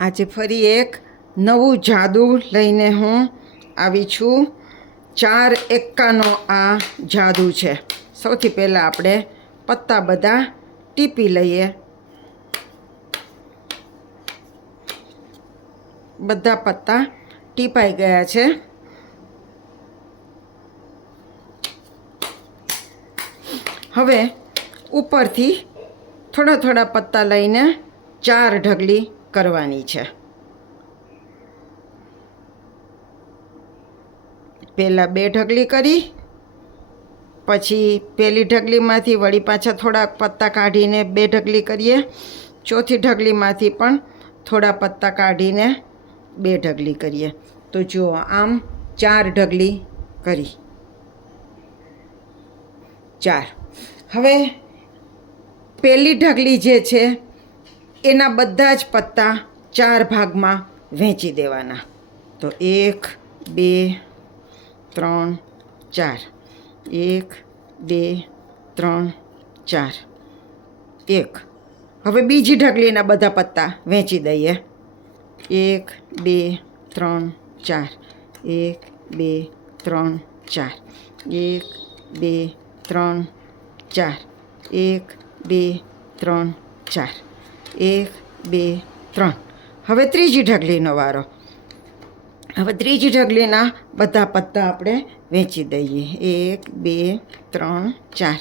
આજે ફરી એક નવું જાદુ લઈને હું આવી છું। 4 એક્કાનો આ જાદુ છે। સૌથી પહેલાં આપણે પત્તા બધા ટીપી લઈએ। બધા પત્તા ટીપાઈ ગયા છે। હવે ઉપરથી થોડા થોડા પત્તા લઈને 4 ઢગલી કરવાની છે। પહેલાં 2 ઢગલી કરી, પછી પહેલી ઢગલીમાંથી વળી પાછા થોડાક પત્તા કાઢીને 2 ઢગલી કરીએ। ચોથી ઢગલીમાંથી પણ થોડા પત્તા કાઢીને 2 ઢગલી કરીએ। તો જુઓ આમ 4 ઢગલી કરી 4। હવે પહેલી ઢગલી જે છે એના બધા જ પત્તા 4 ભાગમાં વહેંચી દેવાના। તો 1 2 3 4, 1 2 3 4 1। હવે બીજી ઢગલીના બધા પત્તા વહેંચી દઈએ। 1 2 3 4, 1 2 3 4, 1 2 3 4, 1 2 3 4, 1 2 3। હવે ત્રીજી ઢગલીનો વારો। હવે ત્રીજી ઢગલીના બધા પત્તા આપણે વહેંચી દઈએ। 1 2 3 4,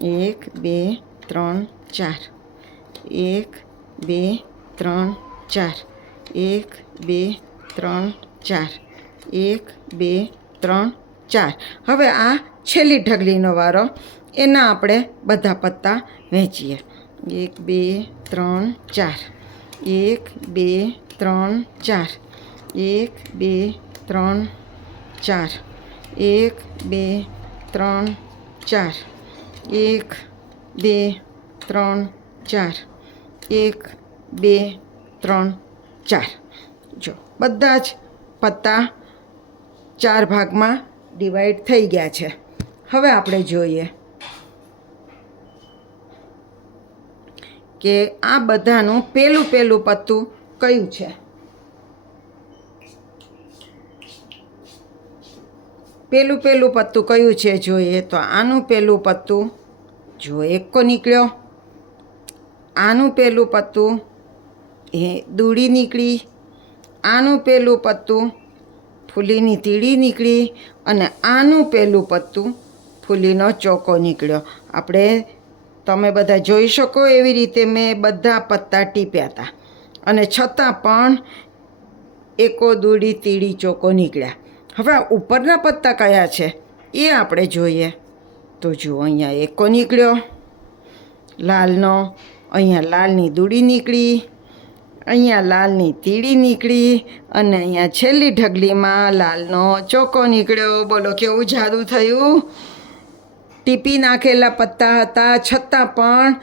1 2 3 4, 1 2 3 4, 1 2 3 4, 1 2 3 4। હવે આ છેલ્લી ઢગલીનો વારો। એના આપણે બધા પત્તા વહેંચીએ। 1 2 3 4, 1 2 3 4, 1 2 3 4, 1 2 3 4, 1 2 3 4, 1 2 3 4। જો બધા જ પત્તા 4 ભાગમાં ડિવાઈડ થઈ ગયા છે। હવે આપણે જોઈએ કે આ બધાનું પહેલું પત્તું કયું છે। પહેલું પત્તું કયું છે જોઈએ તો આનું પહેલું પત્તું જો 1 નીકળ્યો। આનું પહેલું પત્તું એ દૂડી નીકળી। આનું પહેલું પત્તું ફૂલીની તીડી નીકળી અને આનું પહેલું પત્તું ફૂલીનો ચોકો નીકળ્યો। આપણે તમે બધા જોઈ શકો એવી રીતે મેં બધા પત્તા ટીપ્યા હતા અને છતાં પણ એકો દૂડી તીડી ચોકો નીકળ્યા। હવે આ ઉપરના પત્તા કયા છે એ આપણે જોઈએ તો જુઓ અહીંયા એકો નીકળ્યો લાલનો, અહીંયા લાલની દૂડી નીકળી, અહીંયા લાલની તીડી નીકળી અને અહીંયા છેલ્લી ઢગલીમાં લાલનો ચોકો નીકળ્યો। બોલો કેવું જાદુ થયું। ટીપી નાખેલા પત્તા હતા છતાં પણ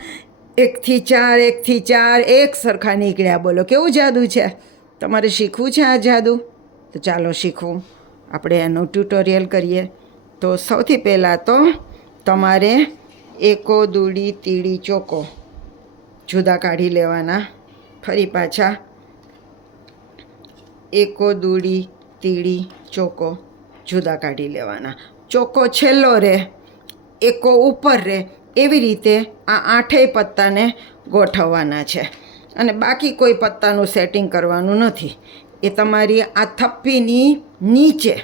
1 થી 4 1 થી 4 એક સરખા નીકળ્યા। બોલો કેવું જાદુ છે। તમારે શીખવું છે આ જાદુ? તો ચાલો શીખવું। આપણે એનું ટ્યુટોરિયલ કરીએ। તો સૌથી પહેલાં તો તમારે એકો દૂડી તીડી ચોકો જુદા કાઢી લેવાના। ફરી પાછા એકો દૂડી તીડી ચોકો જુદા કાઢી લેવાના। ચોકો છેલ્લો રહે, એકો ઉપર રહે એવી રીતે આ 8 પત્તાને ગોઠવવાના છે અને બાકી કોઈ પત્તાનું સેટિંગ કરવાનું નથી। એ તમારી આ થપ્પીની નીચે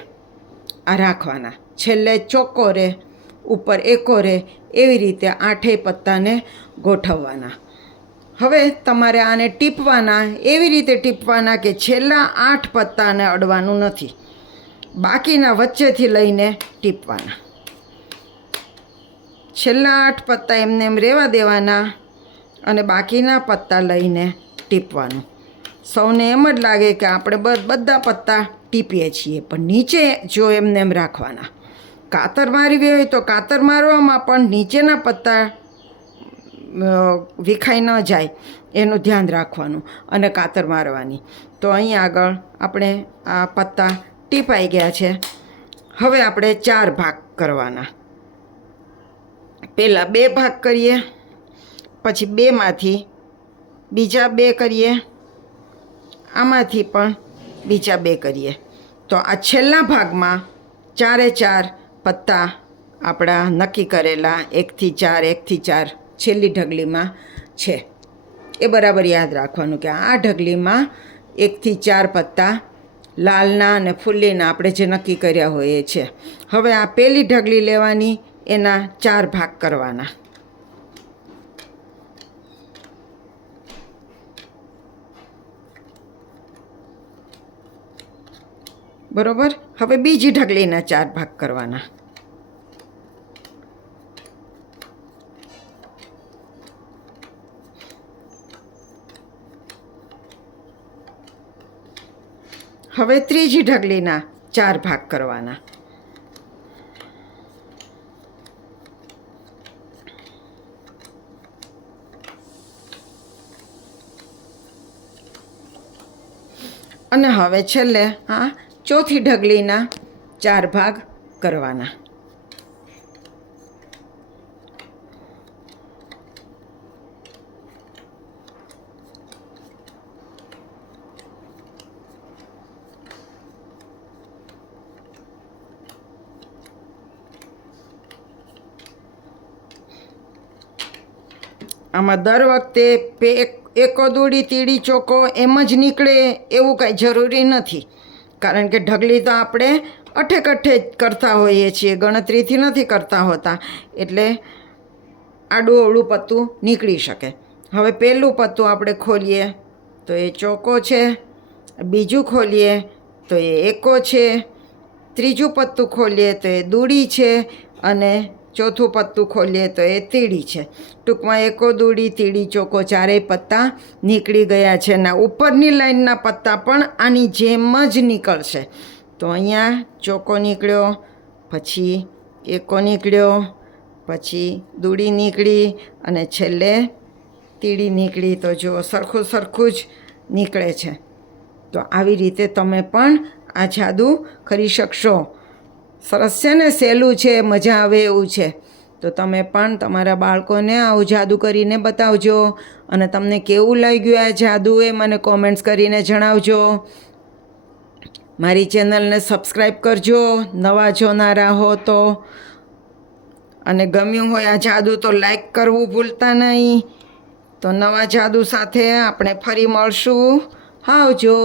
આ રાખવાના। છેલ્લે ચોકો રહે, ઉપર એકો રહે એવી રીતે 8 પત્તાને ગોઠવવાના। હવે તમારે આને ટીપવાના એવી રીતે ટીપવાના કે છેલ્લા 8 પત્તાને અડવાનું નથી, બાકીના વચ્ચેથી લઈને ટીપવાના। છેલ્લા 8 પત્તા એમને એમ રહેવા દેવાના અને બાકીના પત્તા લઈને ટીપવાનું। સૌને એમ જ લાગે કે આપણે બધા પત્તા ટીપીએ છીએ, પણ નીચે જો એમને એમ રાખવાના। કાતર મારવી હોય તો કાતર મારવામાં પણ નીચેના પત્તા વિખાઈ ન જાય એનું ધ્યાન રાખવાનું અને કાતર મારવાની। તો અહીં આગળ આપણે આ પત્તા ટીપાઈ ગયા છે। હવે આપણે 4 ભાગ કરવાના। પહેલાં 2 ભાગ કરીએ, પછી 2માંથી બીજા 2 કરીએ આમાંથી પણ બીજા 2 કરીએ. તો આ છેલ્લા ભાગમાં 4 એ 4 પત્તા આપણા નક્કી કરેલા 1 થી 4 1 થી 4 છેલ્લી ઢગલીમાં છે. એ બરાબર યાદ રાખવાનું કે આ ઢગલીમાં 1 થી 4 પત્તા લાલના અને ફૂલીના આપણે જે નક્કી કર્યા હોય એ છે. હવે આ પહેલી ઢગલી લેવાની, એના 4 ભાગ કરવાના. બરોબર. હવે બીજી ઢગલીના 4 ભાગ કરવાના. હવે ત્રીજી ઢગલીના 4 ભાગ કરવાના. અને હવે છેલ્લે આ ચોથી ઢગલીના 4 ભાગ કરવાના. આમાં દર વખતે એકો દૂડી તીડી ચોકો એમ જ નીકળે એવું કાંઈ જરૂરી નથી, કારણ કે ઢગલી તો આપણે અઠે જ કરતા હોઈએ છીએ, ગણતરીથી નથી કરતા હોતા, એટલે આડું અવળું પત્તું નીકળી શકે. હવે પહેલું પત્તું આપણે ખોલીએ તો એ ચોકો છે, બીજું ખોલીએ તો એ એકો છે, ત્રીજું પત્તું ખોલીએ તો એ દૂડી છે, અને ચોથું પત્તું ખોલીએ તો એ તીડી છે. ટૂંકમાં એકો દૂડી તીડી ચોકો 4 પત્તા નીકળી ગયા છે. અને ઉપરની લાઈનના પત્તા પણ આની જેમ જ નીકળશે. તો અહીંયા ચોકો નીકળ્યો, પછી એકો નીકળ્યો, પછી દૂડી નીકળી, અને છેલ્લે તીડી નીકળી. તો જો સરખું જ નીકળે છે. તો આવી રીતે તમે પણ આ જાદુ કરી શકશો. સરસ છે ને, સહેલું છે, મજા આવે એવું છે. તો તમે પણ તમારા બાળકોને આવું જાદુ કરીને બતાવજો. અને તમને કેવું લાગ્યું આ જાદુ એ મને કોમેન્ટ્સ કરીને જણાવજો. મારી ચેનલને સબસ્ક્રાઈબ કરજો નવા જોનારા હો તો. અને ગમ્યું હોય આ જાદુ તો લાઈક કરવું ભૂલતા નહીં. તો નવા જાદુ સાથે આપણે ફરી મળશું. આવજો.